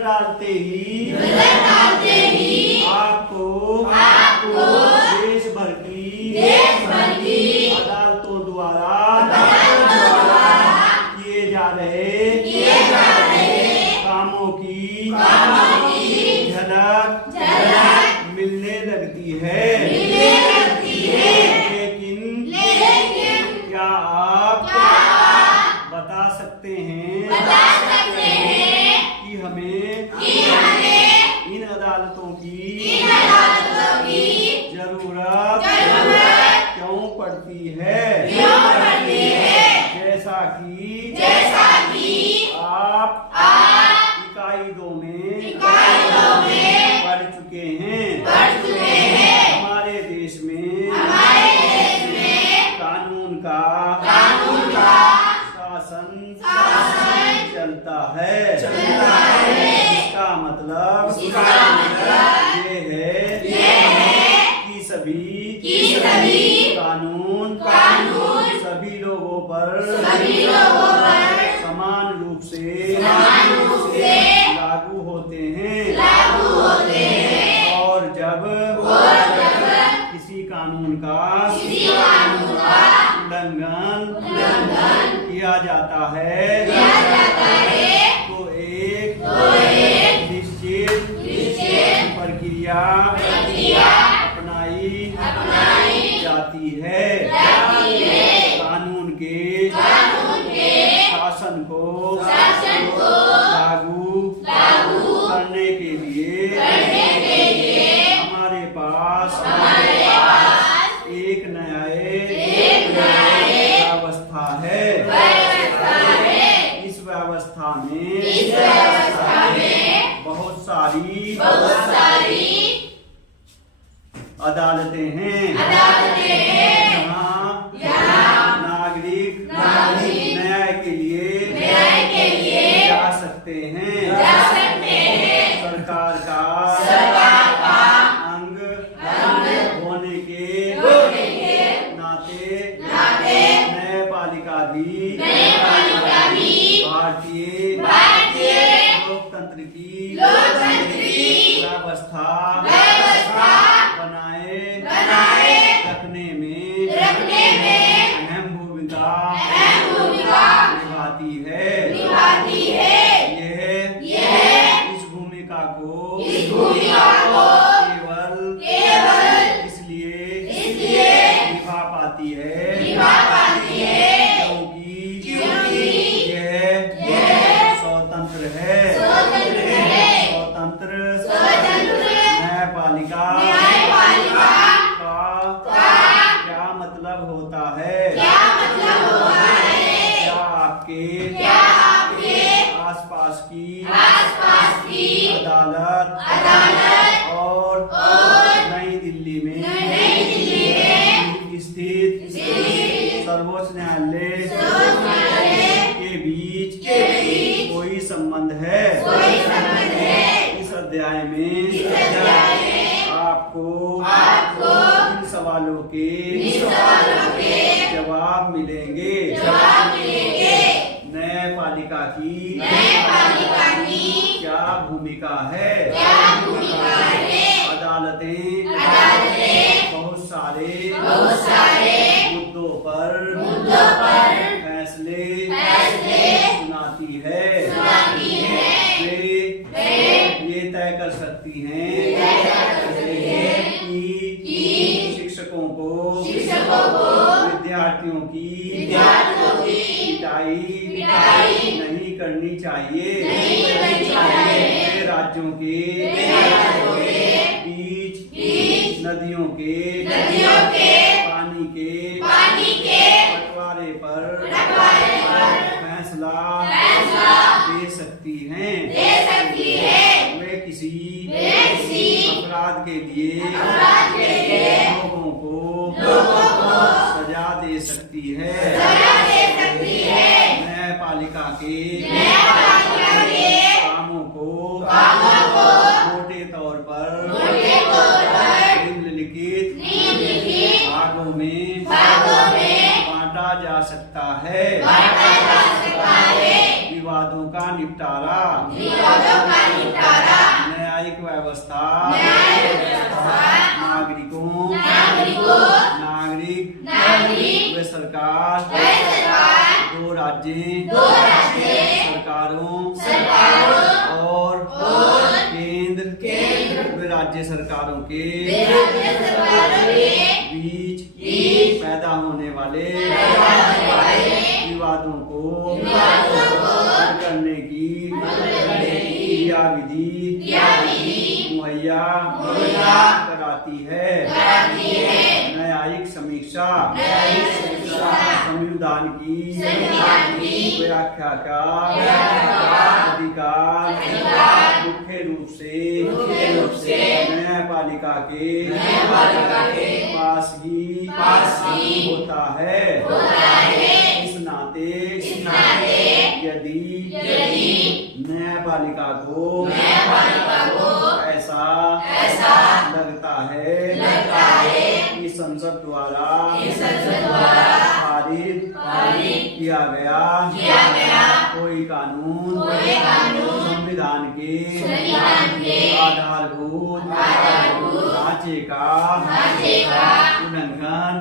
डालते ही आपको देश भर की अदालतों द्वारा किए जा रहे कामों की झलक मिलने लगती है। लेकिन क्या आप बता सकते हैं कि हमें इन अदालतों की जरूरत क्यों पड़ती है? जैसा कि आप इकाई 2 में पढ़ चुके हैं, हमारे देश में कानून का शासन चलता है। इसका मतलब ये है कि सभी कानून सभी लोगों पर समान रूप से लागू होते हैं। और जब किसी कानून का उल्लंघन किया जाता है तो एक निश्चित प्रक्रिया अपनाई जाती है। कानून के शासन को लागू करने के लिए हमारे पास एक व्यवस्था है। इस व्यवस्था में बहुत सारी अदालतें हैं जहाँ नागरिक न्याय के लिए जा सकते हैं। सरकार का अंग होने के नाते न्यायपालिका भी भारतीय लोकतंत्र की व्यवस्था बनाए रखने में अहम भूमिका निभाती है। यह इस भूमिका को केवल इसलिए निभा पाती है क्योंकि यह स्वतंत्र है। स्वतंत्र न्यायपालिका का क्या मतलब होता है? क्या आपके आसपास की अदालत और नई दिल्ली में स्थित सर्वोच्च न्यायालय के बीच कोई संबंध है? इस अध्याय में आपको इन सवालों के जवाब मिलेंगे। न्यायपालिका की क्या भूमिका है? अदालतें बहुत सारे मुद्दों पर फैसले सुनाती है। ये तय कर सकती हैं कि शिक्षकों को विद्यार्थियों की पिटाई नहीं करनी चाहिए। राज्यों के बीच नदियों के पानी के बंटवारे पर फैसला दे सकती हैं। वे किसी अपराध के लिए लोगों को सजा दे सकती है। न्यायपालिका के कामों को मोटे तौर पर निम्नलिखित भागों में बांटा जा सकता है। विवादों का निपटारा, व्यवस्था नागरिक व सरकार दो राज्य सरकारों और केंद्र व राज्य सरकारों के बीच पैदा होने वाले विवादों को हल करने की क्रियाविधि मुहैया कराती है। न्यायिक समीक्षा संविधान की व्याख्या का अधिकार मुख्य रूप से न्यायपालिका के पास ही होता है। इस नाते यदि न्यायपालिका को ऐसा लगता है कि संसद द्वारा पारित किया गया कोई कानून संविधान के आधारभूत ढांचे का उल्लंघन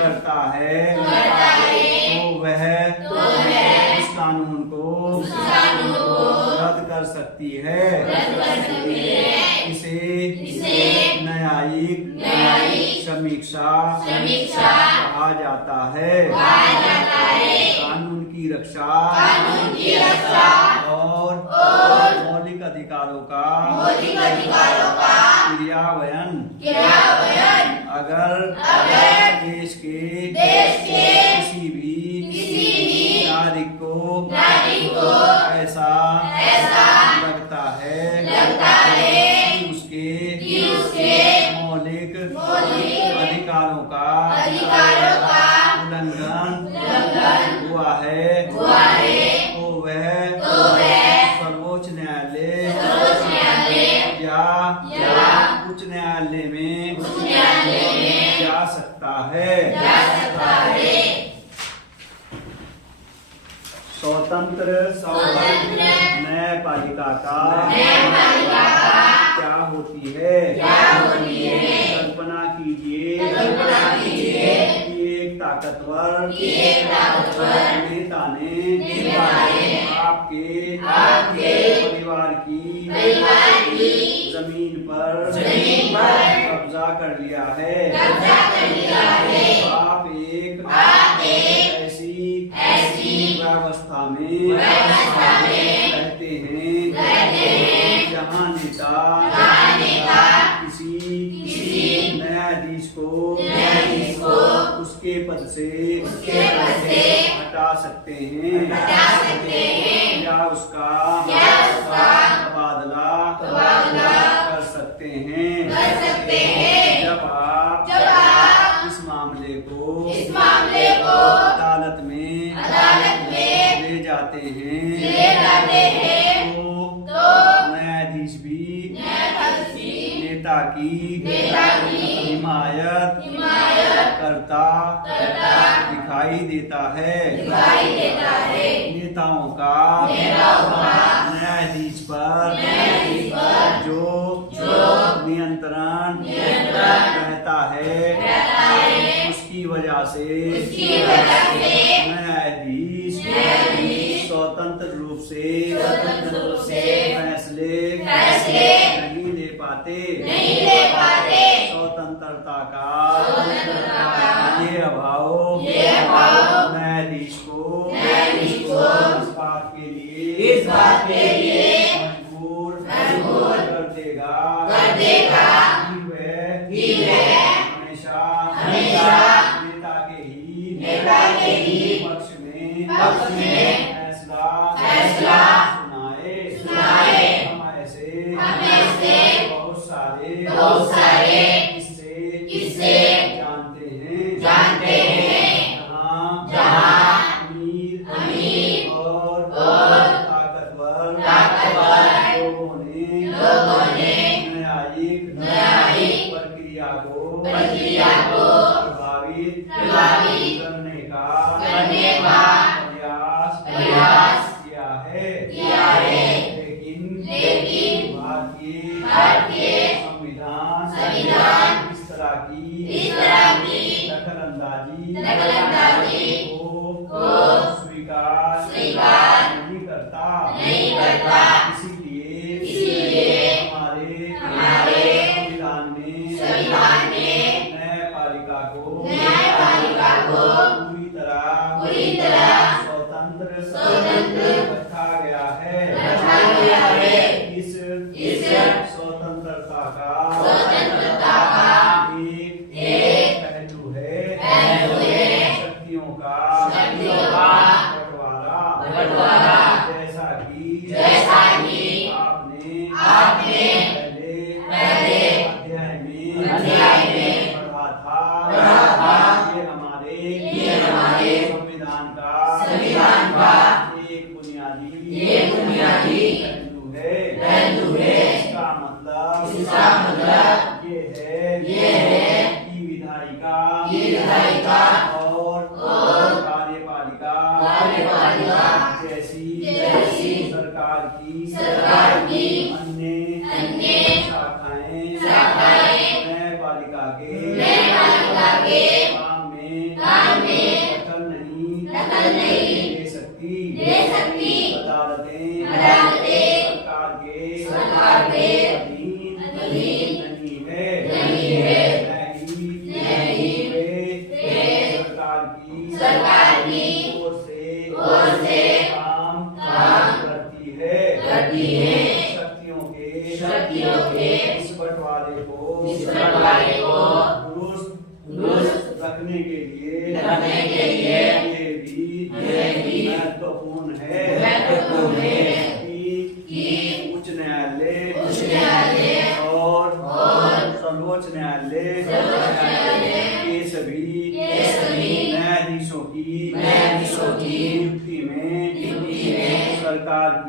करता है तो वह उस कानून को रद्द कर सकती है। इसे न्यायिक समीक्षा कहा जाता है। कानून की रक्षा और मौलिक अधिकारों का क्रियान्वयन अगर देश के किसी भी नागरिक को ऐसा लगता है कि उसके मौलिक अधिकारों का उल्लंघन हुआ है तो वह सर्वोच्च न्यायालय या उच्च न्यायालय में जा सकता है। स्वतंत्र न्यायपालिका का क्या होती है? कल्पना कीजिए कि एक ताकतवर नेता ने आपके परिवार की जमीन पर कब्जा कर लिया है। आप एक ऐसी व्यवस्था में रहते हैं जहाँ नेता किसी न्यायाधीश को उसके पद से हटा सकते हैं या उसका तबादला कर सकते हैं। जब आप इस मामले को अदालत में ले जाते हैं तो न्यायाधीश भी नेता की हिमायत करता दिखाई देता है। नेताओं का न्यायाधीश पर जो नियंत्रण रहता है उसकी वजह से न्यायाधीश स्वतंत्र रूप से फैसले नहीं ले पाते। स्वतंत्रता का ये अभाव न्यायाधीश को इस बात के लिए मजबूर कर देगा कि वह हमेशा नेता के ही पक्ष में फैसला सुनाए। हम ऐसे बहुत सारे किस्से जानते हैं जहाँ अमीर और ताकतवर लोगों ने न्यायिक प्रक्रिया को प्रभावित करने का प्रयास किया है। लेकिन भारतीय संविधान इस तरह की दखलंदाजी को स्वीकार नहीं करता। इसीलिए हमारे संविधान में न्यायपालिका को पूरी तरह स्वतंत्र रखा गया है। इस स्वतंत्रता का एक पहलू है शक्तियों का बंटवारा। जैसा कि आपने पहले अध्याय में पढ़ा था। ये हमारे संविधान का एक बुनियादी पहलू है। इसका मतलब ये है कि विधायिका और कार्यपालिका जैसी सरकार की अन्य शाखाएं न्यायपालिका के काम में दखल नहीं दे सकती। अदालतें सरकार के अधीन नहीं है। वे सरकार की ओर से काम करती है। शक्तियों के इस बंटवारे को दुरुस्त रखने के लिए ये भी महत्वपूर्ण है कि उच्च न्यायालय और सर्वोच्च न्यायालय के सभी न्यायाधीशों की नियुक्ति में सरकार की